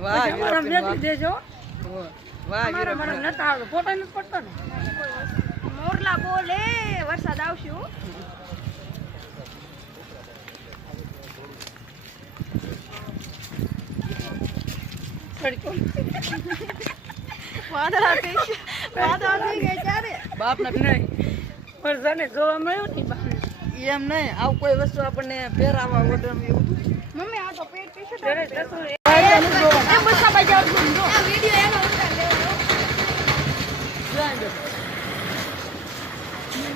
વાહ વેચી દેજો વાહ મારા નતા આવે ફોટો નથી પડતો ને મોરલા બોલે વરસાદ આવશે વાદળા થઈ ગઈ ત્યારે બાપ ને નહીં વરસાદને જોવા મળ્યું ને એમ નહીં આવું કોઈ વસ્તુ આપણને પહેરાવા ઓર્ડર એવું મમ્મી આ તો પેટ પીછે બસા બાજુ વિડિયો એનો ઉતાર લેવાનો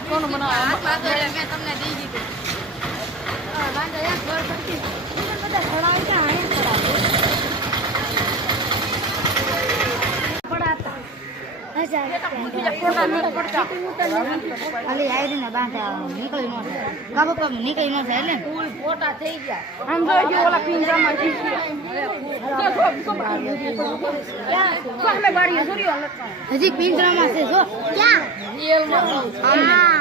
કોણ બનાવે મેં તમને દઈ દીધું વાંધો એક ઘર પડતી બધા ઘણા છે હાઈ પડાતા અલી આયરી ને બાંધા નીકળી નો થાય કાબુ કાબુ નીકળી નો થાય એટલે ફૂલ ફોટા થઈ ગયા આમ જોજો ઓલા પિંજરામાં સામે બારીએ સૂર્યો લટકા હજી પિંજરામાં છે જો ક્યાં હા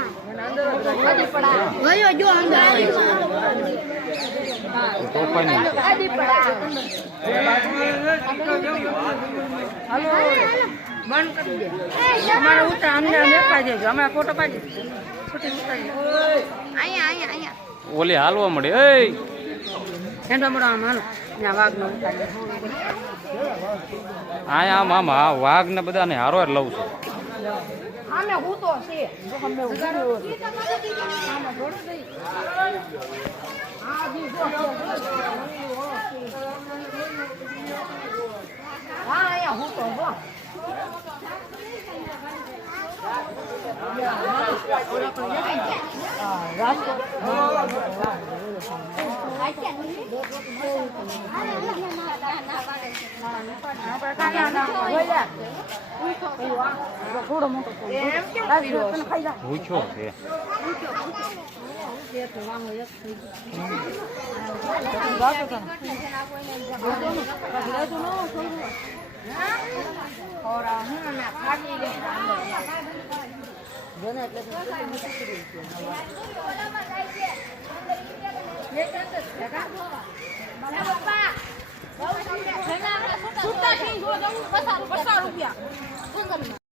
હજી પડા ગયો જો અંદર આવી હજી પડા હાલો બંધ કરી દે અમારે ઉતાર અમને દેખાઈ દેજો અમે ફોટો પાડી શૂટિંગ ઉતારી અહીંયા ઓલી હાલવા મળે એ એનો મોડો આમ હાલો ત્યાં વાઘનો ઉતારી આયા આમ આમ આ વાઘ ને બધાને હારો જ લઉં છું આમે હું તો છે અમે ઉતાર્યો આમે થોડું દઈ આ જી જો હા અહીંયા હું તો જો થોડો મોટો પૂછો છે રૂપિયા